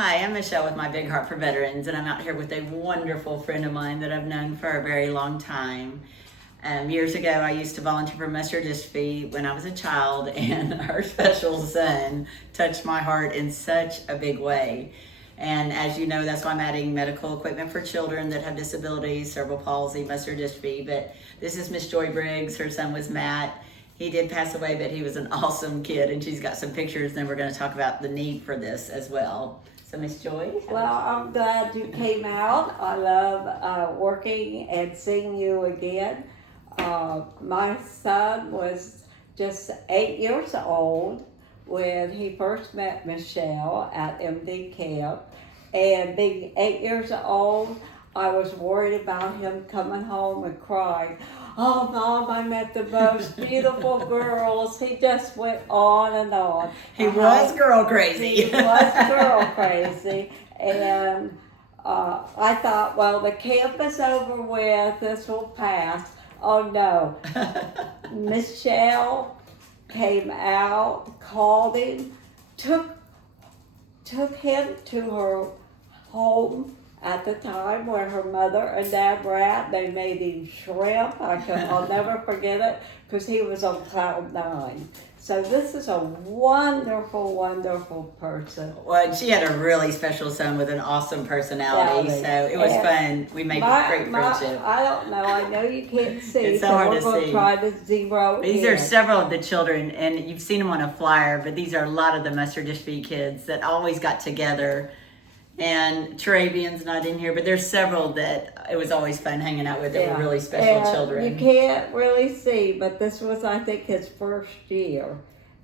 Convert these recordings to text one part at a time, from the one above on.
Hi, I'm Michelle with My Big Heart for Veterans, and I'm out here with a wonderful friend of mine that I've known for a very long time. Years ago, I used to volunteer for muscular dystrophy when I was a child, and her special son touched my heart in such a big way. And as you know, that's why I'm adding medical equipment for children that have disabilities, cerebral palsy, muscular dystrophy. But this is Miss Joy Briggs. Her son was Matt. He did pass away, but he was an awesome kid, and she's got some pictures, and then we're going to talk about the need for this as well. So, Miss Joy? Well, I'm glad you came out. I love working and seeing you again. My son was just 8 years old when he first met Michelle at MD camp. And being 8 years old, I was worried about him coming home and crying. Oh, Mom, I met the most beautiful girls. He just went on and on. He was girl crazy. He was girl crazy. And I thought, well, the camp is over with. This will pass. Oh, no. Michelle came out, called him, took him to her home at the time where her mother and dad were at. They made him shrimp. I'll never forget it because he was on cloud nine. So this is a wonderful, wonderful person. Well, she had a really special son with an awesome personality, so it was fun. We made great friendship. I don't know. I know you can't see, it's so hard we're to going see. to try to zero These in. are several of the children, and you've seen them on a flyer, but these are a lot of the muscular dystrophy kids that always got together. And Turabian's not in here, but there's several that it was always fun hanging out with that were really special children. You can't really see, but this was, I think, his first year,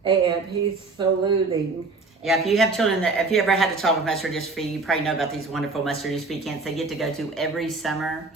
and he's saluting. Yeah, if you have children if you ever had a child with muscular dystrophy, you probably know about these wonderful muscular dystrophy camps they get to go to every summer.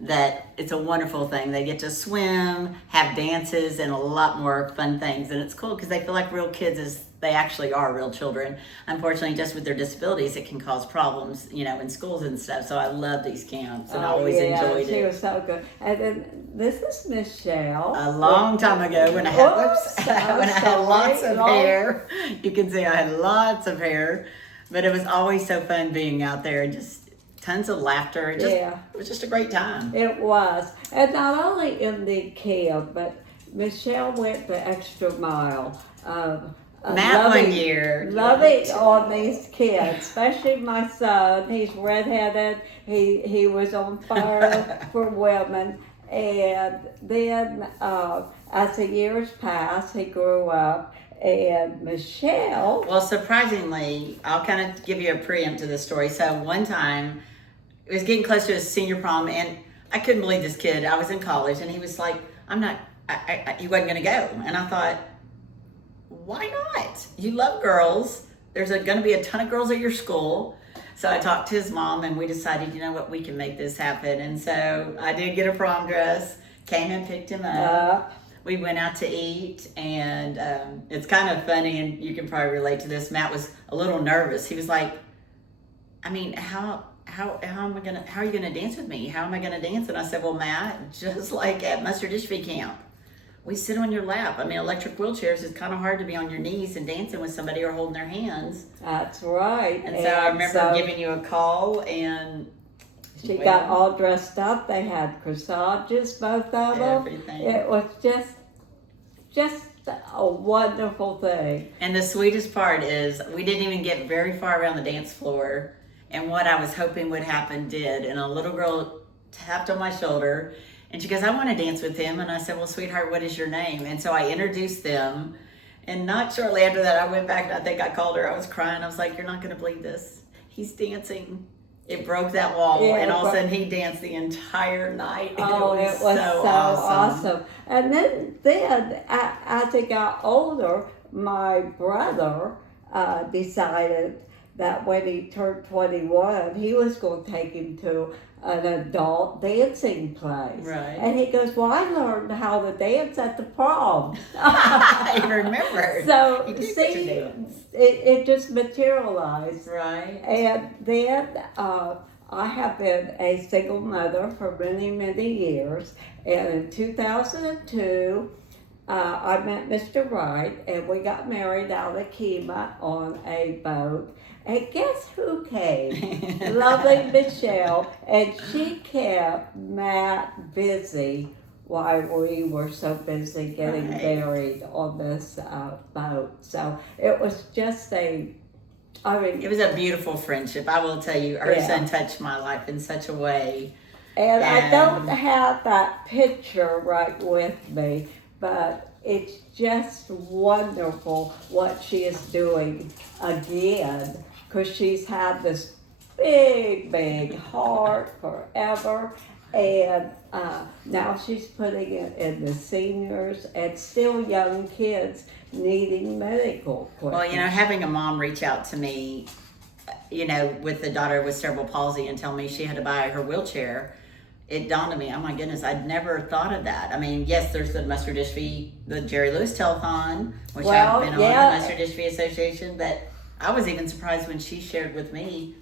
That it's a wonderful thing. They get to swim, have dances, and a lot more fun things. And it's cool because they feel like real kids as they actually are real children. Unfortunately, just with their disabilities, it can cause problems, in schools and stuff. So I love these camps and I always enjoyed it. She was so good. And then this is Michelle. A long time ago when I had lots of hair. You can see I had lots of hair. But it was always so fun being out there and just tons of laughter. It was just a great time. It was. And not only in the camp, but Michelle went the extra mile. Matt one year. Loving on these kids, especially my son. He's redheaded. He was on fire for women. And then as the years passed, he grew up. And Michelle... Well, surprisingly, I'll kind of give you a preempt to this story. So one time, it was getting close to his senior prom, and I couldn't believe this kid. I was in college, and he was like, he wasn't going to go. And I thought, why not? You love girls. There's going to be a ton of girls at your school. So I talked to his mom, and we decided, you know what, we can make this happen. And so I did get a prom dress, came and picked him up. We went out to eat, and it's kind of funny, and you can probably relate to this. Matt was a little nervous. He was like, I mean, how are you gonna dance with me? How am I gonna dance? And I said, well, Matt, just like at muscular dystrophy camp, we sit on your lap. I mean, electric wheelchairs, it's kind of hard to be on your knees and dancing with somebody or holding their hands. That's right. And so I remember giving you a call, and she got all dressed up. They had corsages, both of them. Everything. It was just a wonderful thing. And the sweetest part is we didn't even get very far around the dance floor, and what I was hoping would happen did. And a little girl tapped on my shoulder, and she goes, I want to dance with him. And I said, well, sweetheart, what is your name? And so I introduced them, and not shortly after that, I went back, and I think I called her. I was crying. I was like, you're not going to believe this. He's dancing. It broke that wall, and all of a sudden he danced the entire night. And it was so awesome. And then as he got older, my brother decided that when he turned 21, he was going to take him to an adult dancing place. Right. And he goes, well, I learned how to dance at the prom. I remember. So, see, it just materialized. Right. And then I have been a single mother for many, many years. And in 2002, I met Mr. Wright, and we got married out of Kima on a boat. And guess who came? Lovely Michelle, and she kept Matt busy while we were so busy getting Right. married on this boat. So it was just I mean, It was a beautiful friendship. I will tell you, her Yeah. son touched my life in such a way. and I And- don't have that picture right with me, but it's just wonderful what she is doing again, because she's had this big heart forever, and now she's putting it in the seniors and still young kids needing medical equipment. Well, having a mom reach out to me, with the daughter with cerebral palsy and tell me she had to buy her wheelchair, it dawned on me, oh my goodness, I'd never thought of that. I mean, yes, there's the muscular dystrophy, the Jerry Lewis telethon, which Well, I've been on, yeah. the Muscular Dystrophy Association, but I was even surprised when she shared with me,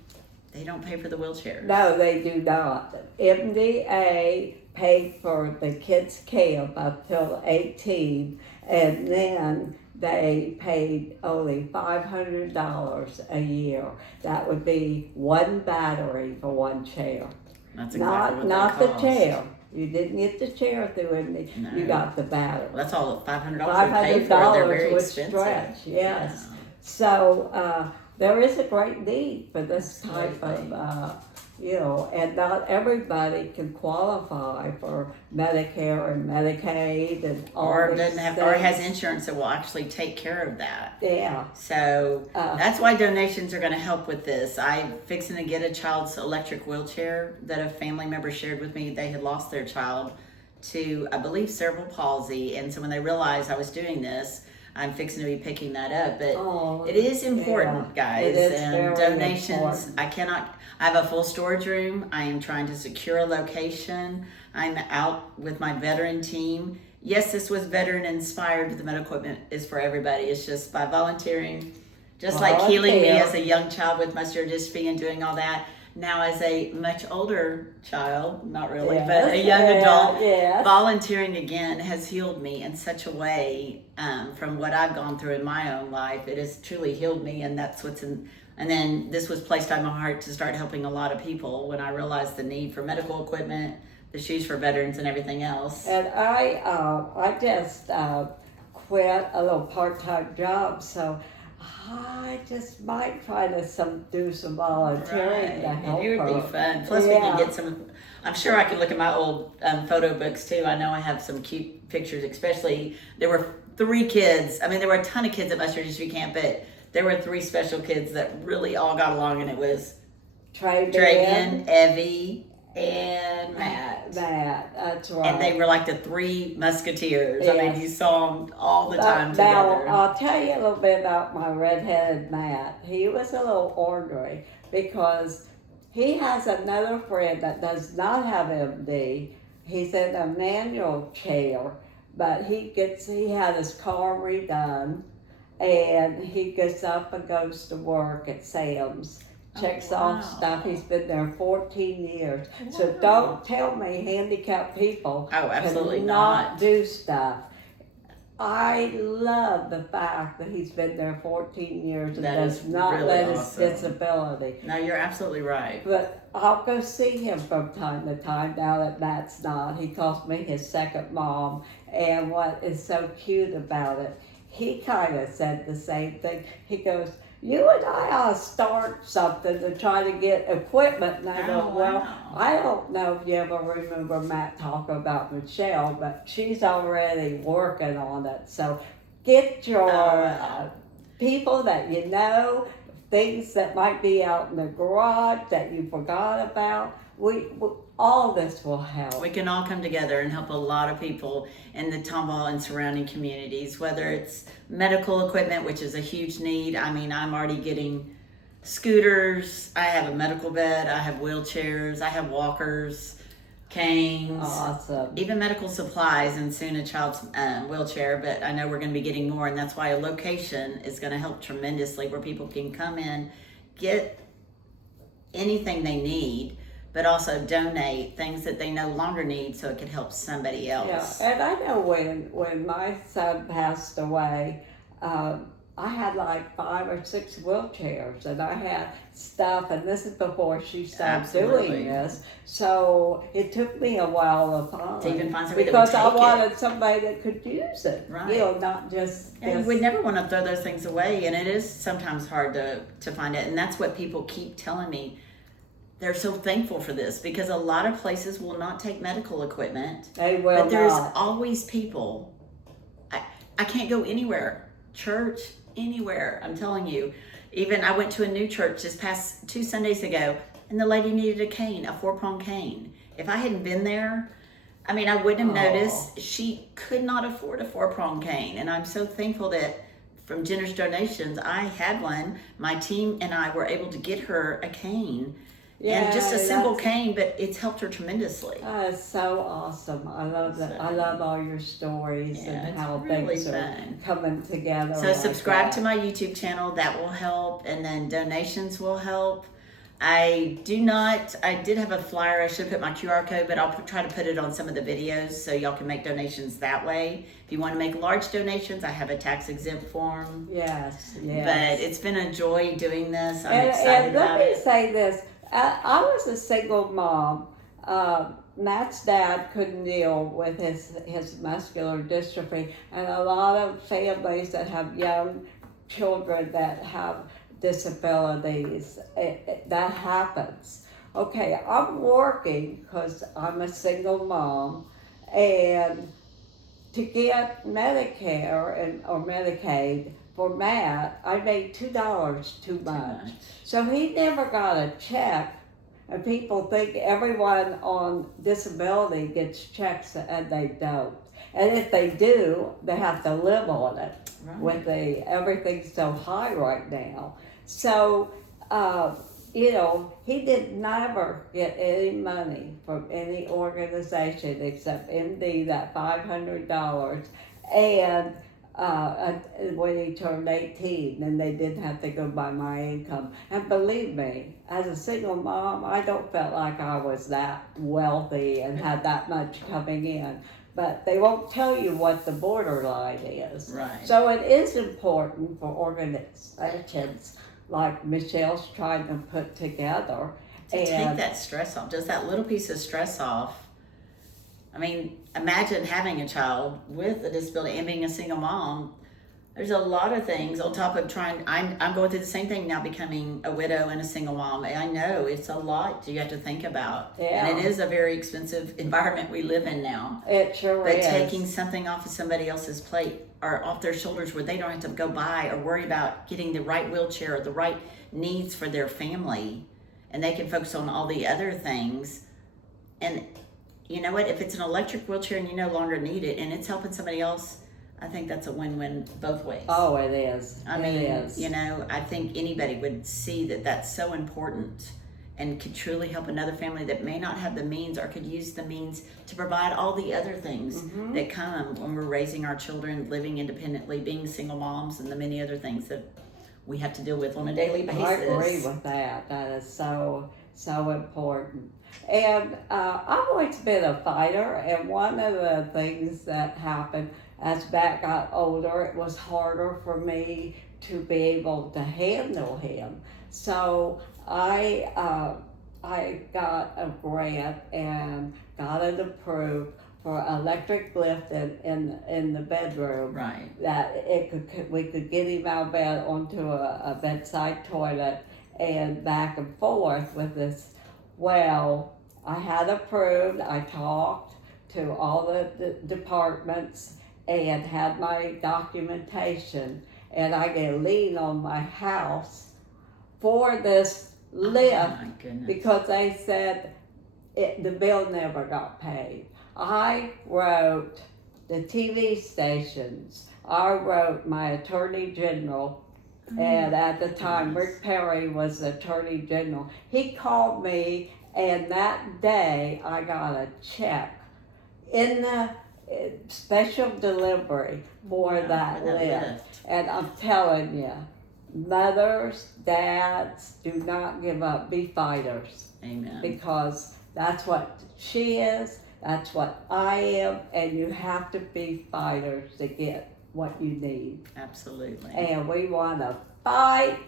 they don't pay for the wheelchairs. No, they do not. MDA paid for the kids' camp up till 18, and then they paid only $500 a year. That would be one battery for one chair. That's exactly Not what the that costs. chair. You didn't get the chair through MD. No. You got the battery. Well, that's all $500 would pay for. They're very would expensive. stretch, yes. Yeah. So there is a great need for this type Absolutely. of, and not everybody can qualify for Medicare and Medicaid and all Or these doesn't have, things. or has insurance that will actually take care of that. Yeah. So Uh, that's why donations are going to help with this. I'm fixing to get a child's electric wheelchair that a family member shared with me. They had lost their child to, I believe, cerebral palsy, and so when they realized I was doing this, I'm fixing to be picking that up. But Oh, it is important, guys, It is and very donations. important. I have a full storage room. I am trying to secure a location. I'm out with my veteran team. Yes, this was veteran inspired, but the medical equipment is for everybody. It's just by volunteering, just like healing me Volunteer. as a young child with muscular dystrophy and doing all that. Now, as a much older child, not really, but a young adult, Yes. volunteering again has healed me in such a way from what I've gone through in my own life. It has truly healed me, and that's what's in. And then this was placed on my heart to start helping a lot of people when I realized the need for medical equipment, the shoes for veterans, and everything else. And I just quit a little part-time job, so I just might try to do some volunteering to Right. help It would her. be fun. Plus, we can Yeah. get some. I'm sure I can look at my old photo books too. I know I have some cute pictures. Especially, there were 3 kids. I mean, there were a ton of kids at Muscular Dystrophy Camp, but there were 3 special kids that really all got along, and it was Dragan, Evie, and Matt. That's right. And they were like the 3 musketeers. I mean, Yes. you saw them all the time Now, together. I'll tell you a little bit about my redheaded Matt. He was a little ornery because he has another friend that does not have MD. He's in a manual chair, but he had his car redone, and he gets up and goes to work at Sam's. Checks wow. off stuff. He's been there 14 years. So Wow. don't tell me handicapped people Oh, absolutely cannot not. do stuff. I love the fact that he's been there 14 years and That does is not really let his awesome. disability. No, you're absolutely right. But I'll go see him from time to time now that Matt's not. He calls me his second mom. And what is so cute about it, he kind of said the same thing. He goes, you and I ought to start something to try to get equipment. And I go, Oh, well, wow. I don't know if you ever remember Matt talking about Michelle, but she's already working on it. So get your wow. people that you know, things that might be out in the garage that you forgot about. We all this will help. We can all come together and help a lot of people in the Tomball and surrounding communities, whether it's medical equipment, which is a huge need. I mean, I'm already getting scooters. I have a medical bed. I have wheelchairs. I have walkers, canes, Awesome. even medical supplies, and soon a child's wheelchair. But I know we're going to be getting more, and that's why a location is going to help tremendously where people can come in, get anything they need. but also donate things that they no longer need so it could help somebody else. Yeah, and I know when my son passed away, I had like 5 or 6 wheelchairs, and I had stuff, and this is before she started Absolutely. doing this. So it took me a while To even find somebody because that I would take wanted somebody that could use it, Right. you know, not just. And we never want to throw those things away, and it is sometimes hard to find it. And that's what people keep telling me. They're so thankful for this because a lot of places will not take medical equipment. They will But there's not. always people. I can't go anywhere, church, anywhere. I'm telling you. Even I went to a new church this past 2 Sundays ago, and the lady needed a cane, a 4-prong cane. If I hadn't been there, I mean, I wouldn't have noticed. She could not afford a 4-prong cane, and I'm so thankful that from generous donations, I had one. My team and I were able to get her a cane. And just a simple cane, but it's helped her tremendously. It's so awesome. I love that. I love all your stories and how really things are fun. coming together. So like subscribe that. to my YouTube channel. That will help. And then donations will help. I did have a flyer. I should put my QR code, but I'll try to put it on some of the videos so y'all can make donations that way. If you want to make large donations, I have a tax exempt form. Yes. But it's been a joy doing this. I'm And excited about let me it. say this. I was a single mom. Matt's dad couldn't deal with his muscular dystrophy, and a lot of families that have young children that have disabilities, that happens. Okay, I'm working because I'm a single mom, and to get Medicare or Medicaid for Matt, I made $2 too much. So he never got a check, and people think everyone on disability gets checks, and they don't. And if they do, they have to live on it. Right. With everything's so high right now. So, he did never get any money from any organization except MD, that $500, and when he turned 18, and they didn't have to go by my income. And believe me, as a single mom, I don't feel like I was that wealthy and had that much coming in. But they won't tell you what the borderline is. Right. So it is important for organizations like Michelle's trying to put together. To take that stress off, just that little piece of stress off. I mean, imagine having a child with a disability and being a single mom. There's a lot of things on top of I'm going through the same thing now, becoming a widow and a single mom. And I know it's a lot you have to think about. Yeah. And it is a very expensive environment we live in now. It sure is. But taking something off of somebody else's plate or off their shoulders where they don't have to go by or worry about getting the right wheelchair or the right needs for their family, and they can focus on all the other things. And you know what? If it's an electric wheelchair and you no longer need it and it's helping somebody else, I think that's a win-win both ways. Oh, it is. I It mean, is. I think anybody would see that that's so important and could truly help another family that may not have the means or could use the means to provide all the other things that come when we're raising our children, living independently, being single moms, and the many other things that we have to deal with on a daily basis. I agree with that. That is so important. And I've always been a fighter, and one of the things that happened as Matt got older, it was harder for me to be able to handle him. So I got a grant and got it approved for electric lift in the bedroom. Right. That we could get him out of bed onto a bedside toilet and back and forth with this. Well, I had approved. I talked to all the departments and had my documentation, and I get a lien on my house for this lift. Oh my goodness. Because they said the bill never got paid. I wrote the TV stations. I wrote my attorney general, and at the time Rick Perry was the attorney general. He called me, and that day I got a check in the special delivery for that lift. And I'm telling you, mothers, dads, do not give up. Be fighters. Amen. Because that's what she is, that's what I am, and you have to be fighters to get what you need. Absolutely. And we want to fight.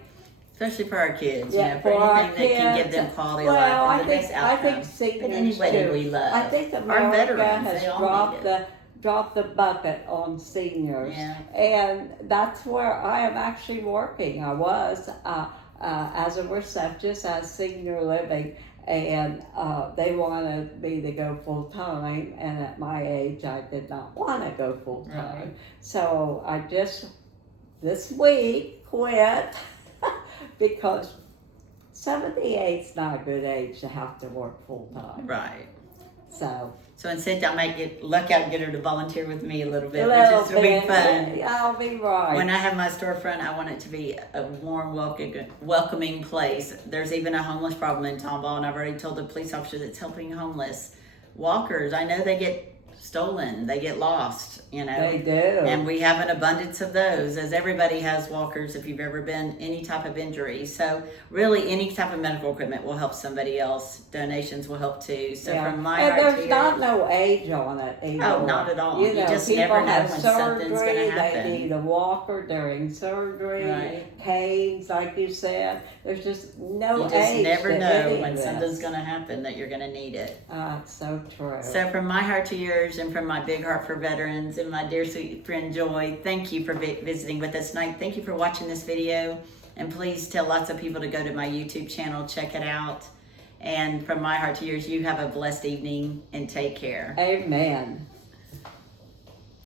Especially for our kids, Yeah, you know, for anything that can give them quality of life and the best I think outcomes. seniors But anybody too. we love. I think Our America veterans, has they all dropped need it. dropped the bucket on seniors, Yeah. and that's where I am actually working. I was as a receptionist at senior living, and they wanted me to go full time, and at my age, I did not want to go full time. Right. So I just this week quit because 78 is not a good age to have to work full time. Right. So and Cynthia, I might luck out and get her to volunteer with me a little bit, little which is will be bit, fun. I'll be right. When I have my storefront, I want it to be a warm, welcoming place. There's even a homeless problem in Tomball, and I've already told the police officer that's helping homeless walkers. I know they get stolen, they get lost, you know. They do. And we have an abundance of those, as everybody has walkers if you've ever been any type of injury. So really any type of medical equipment will help somebody else. Donations will help too. So from my and heart there's to yours. not no age on it anymore. Oh, not at all. You You know, just people never know have when something's surgery, gonna happen. they need a walker during surgery, Right. canes, like you said. There's just no You age. just never to know any when of this. something's going to happen that you're going to need it. It's so true. So from my heart to yours and from my big heart for veterans and my dear sweet friend Joy, thank you for visiting with us tonight. Thank you for watching this video. And please tell lots of people to go to my YouTube channel, check it out. And from my heart to yours, you have a blessed evening and take care. Amen.